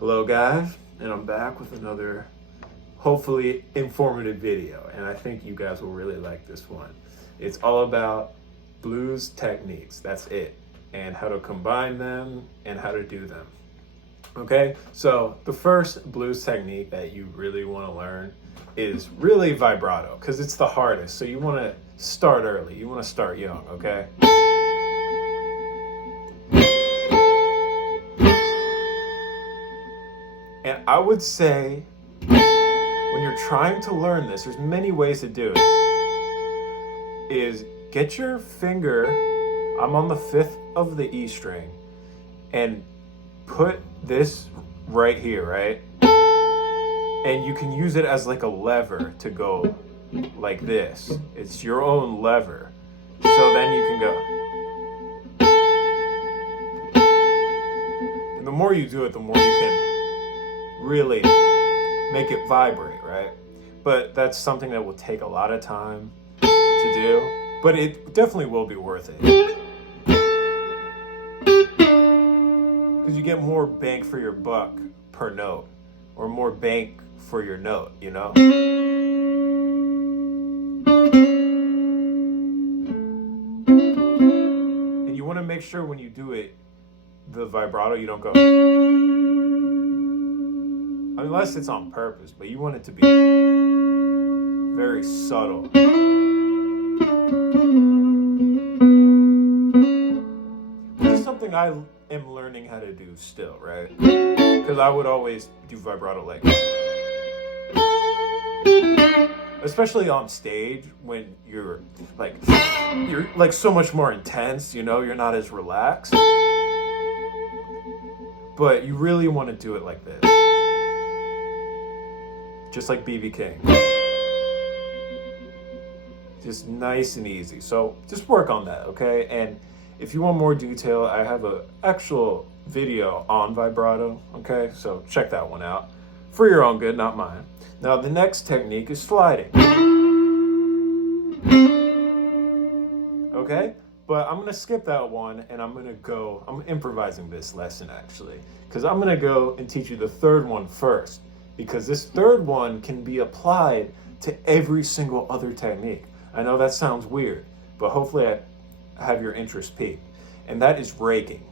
Hello guys, and I'm back with another hopefully informative video, and I think you guys will really like this one. It's all about blues techniques, that's it, and how to combine them and how to do them. Okay, so the first blues technique that you really want to learn is really vibrato, because it's the hardest, so you want to start early, you want to start young, okay? And I would say when you're trying to learn this, there's many ways to do it. Is get your finger, I'm on the 5th of the E string, and put this right here, right? And you can use it as like a lever to go like this. It's your own lever. So then you can go. And the more you do it, the more you can really make it vibrate, right? But that's something that will take a lot of time to do, but it definitely will be worth it. Because you get more bang for your buck per note, or more bang for your note, you know? And you want to make sure when you do it, the vibrato, you don't go, unless it's on purpose, but you want it to be very subtle. This is something I am learning how to do still, right? Because I would always do vibrato like, especially on stage when you're like so much more intense, you know, you're not as relaxed. But you really want to do it like this. Just like BB King. Just nice and easy. So just work on that, okay? And if you want more detail, I have an actual video on vibrato, okay? So check that one out. For your own good, not mine. Now the next technique is sliding. Okay? But I'm gonna skip that one and I'm improvising this lesson actually. Because I'm gonna go and teach you the third one first. Because this third one can be applied to every single other technique. I know that sounds weird, but hopefully I have your interest piqued. And that is raking.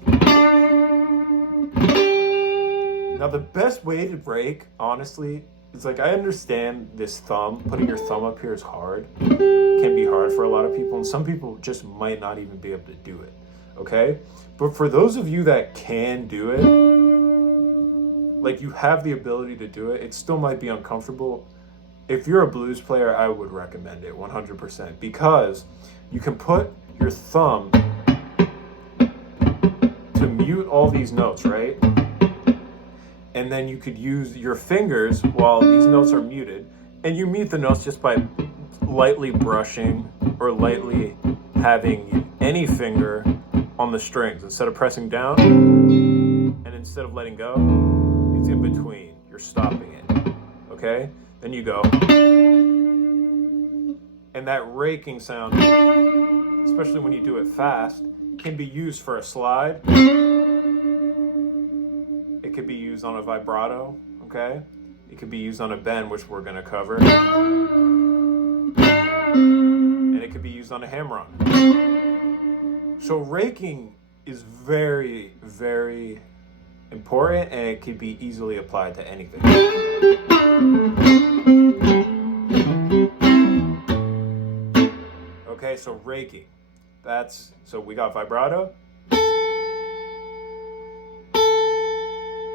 Now the best way to rake, honestly, is like, I understand this thumb, putting your thumb up here is hard. Can be hard for a lot of people, and some people just might not even be able to do it, okay? But for those of you that can do it, like you have the ability to do it, it still might be uncomfortable. If you're a blues player, I would recommend it 100%, because you can put your thumb to mute all these notes, right? And then you could use your fingers while these notes are muted, and you mute the notes just by lightly brushing or lightly having any finger on the strings. Instead of pressing down and instead of letting go, it's in between. You're stopping it, okay? Then you go. And that raking sound, especially when you do it fast, can be used for a slide. It could be used on a vibrato, okay? It could be used on a bend, which we're gonna cover. And it could be used on a hammer-on. So raking is very, very important, and it could be easily applied to anything. Okay, so raking. So we got vibrato,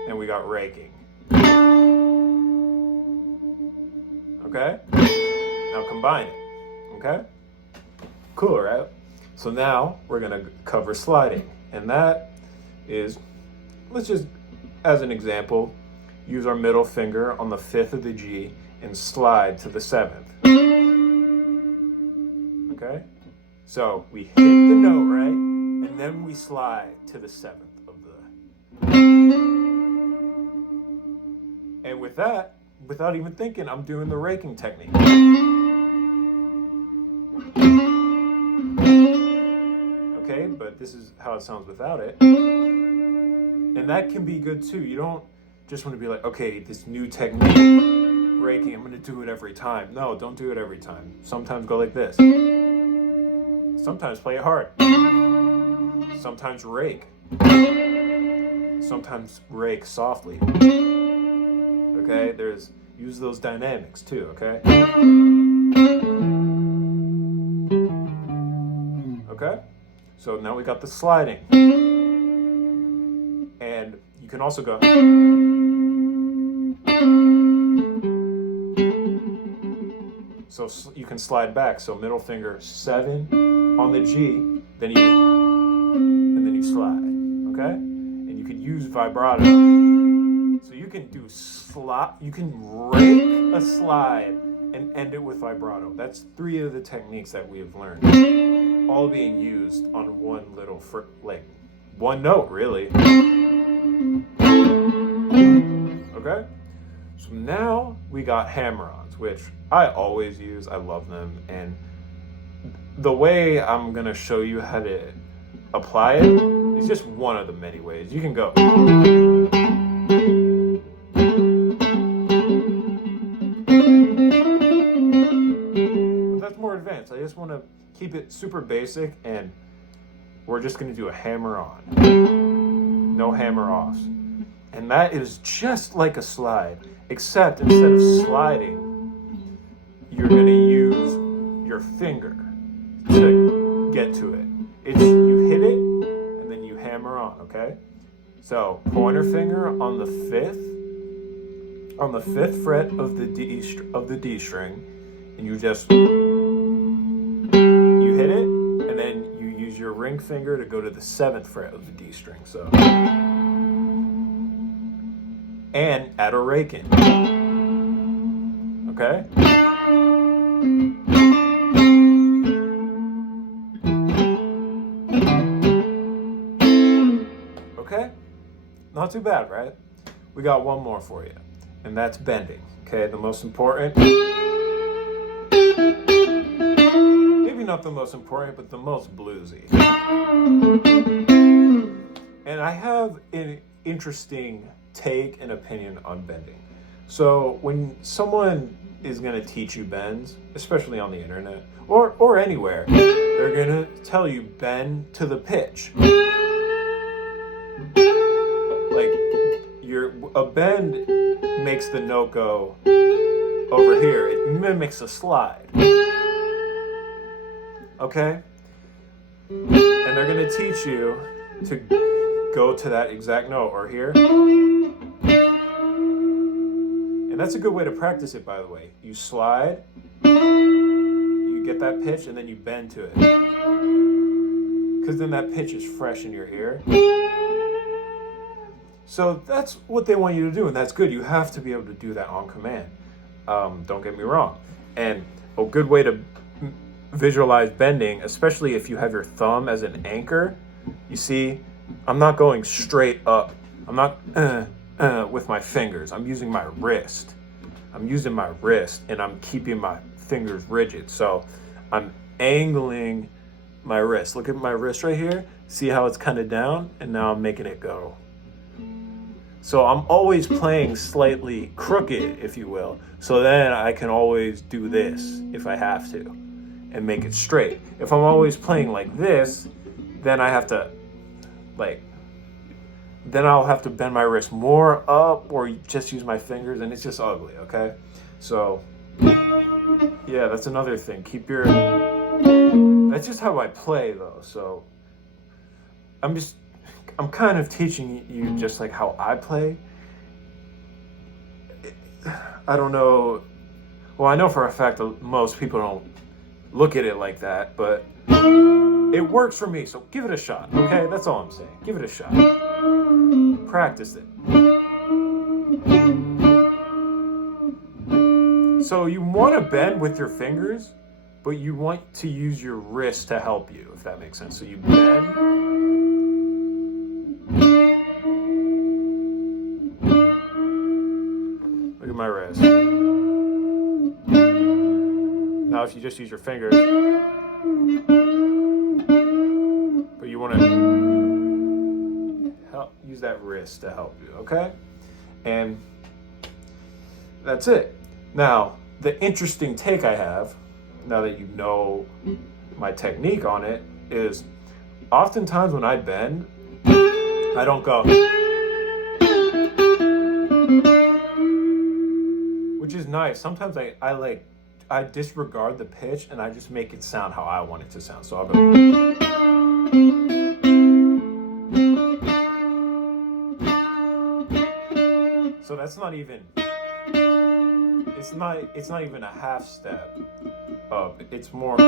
and we got raking. Okay? Now combine it. Okay? Cool, right? So now we're gonna cover sliding. And that is, let's just, as an example, use our middle finger on the 5th of the G and slide to the 7th. Okay? So we hit the note, right? And then we slide to the 7th of the. And with that, without even thinking, I'm doing the raking technique. Okay, but this is how it sounds without it. And that can be good too. You don't just want to be like, okay, this new technique, raking, I'm going to do it every time. No, don't do it every time. Sometimes go like this. Sometimes play it hard. Sometimes rake. Sometimes rake softly. Okay, use those dynamics too, okay? Okay? So now we got the sliding. And you can also go. So you can slide back. So middle finger 7 on the G, and then you slide. Okay? And you can use vibrato. So you can do you can rake a slide and end it with vibrato. That's 3 of the techniques that we have learned, all being used on one little one note, really. Okay? So now we got hammer-ons, which I always use. I love them. And the way I'm going to show you how to apply it is just one of the many ways. You can go. But that's more advanced. I just want to keep it super basic, and we're just going to do a hammer-on. No hammer-offs. And that is just like a slide, except instead of sliding, you're going to use your finger to get to it. You hit it, and then you hammer on, okay? So pointer finger on the fifth fret of the D string, and you hit it, and then you use your ring finger to go to the 7th fret of the D string. So. And add a rake in. Okay? Okay? Not too bad, right? We got one more for you, and that's bending. Okay, the most important. Maybe not the most important, but the most bluesy. And I have an interesting take an opinion on bending. So when someone is going to teach you bends, especially on the internet or anywhere, they're going to tell you bend to the pitch. Like a bend makes the note go over here. It mimics a slide. Okay? And they're going to teach you to go to that exact note or here. And that's a good way to practice it, by the way. You slide, you get that pitch, and then you bend to it. Because then that pitch is fresh in your ear. So that's what they want you to do, and that's good. You have to be able to do that on command. Don't get me wrong. And a good way to visualize bending, especially if you have your thumb as an anchor, you see, I'm not going straight up. I'm not with my fingers. I'm using my wrist. I'm using my wrist, and I'm keeping my fingers rigid. So I'm angling my wrist. Look at my wrist right here. See how it's kind of down? And now I'm making it go. So I'm always playing slightly crooked, if you will. So then I can always do this if I have to and make it straight. If I'm always playing like this, then I have to then I'll have to bend my wrist more up or just use my fingers, and it's just ugly, okay? So, yeah, that's another thing. That's just how I play, though. So, I'm kind of teaching you just like how I play. I don't know. Well, I know for a fact that most people don't look at it like that, but it works for me, so give it a shot, okay? That's all I'm saying. Give it a shot. Practice it. So you want to bend with your fingers, but you want to use your wrist to help you, if that makes sense. So you bend. Look at my wrist. Now if you just use your fingers, but you want to use that wrist to help you, okay? And that's it. Now, the interesting take I have, now that you know my technique on it, is oftentimes when I bend, I don't go, which is nice. Sometimes I disregard the pitch and I just make it sound how I want it to sound. So I'll go. So that's not even, it's not even a half step up. It's more,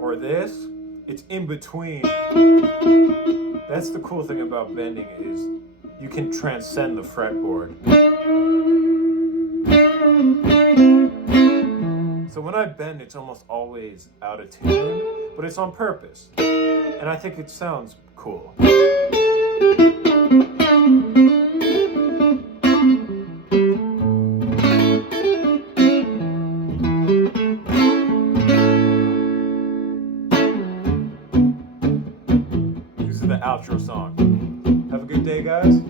or this, it's in between. That's the cool thing about bending is you can transcend the fretboard. So when I bend, it's almost always out of tune, but it's on purpose. And I think it sounds cool. This is the outro song. Have a good day, guys.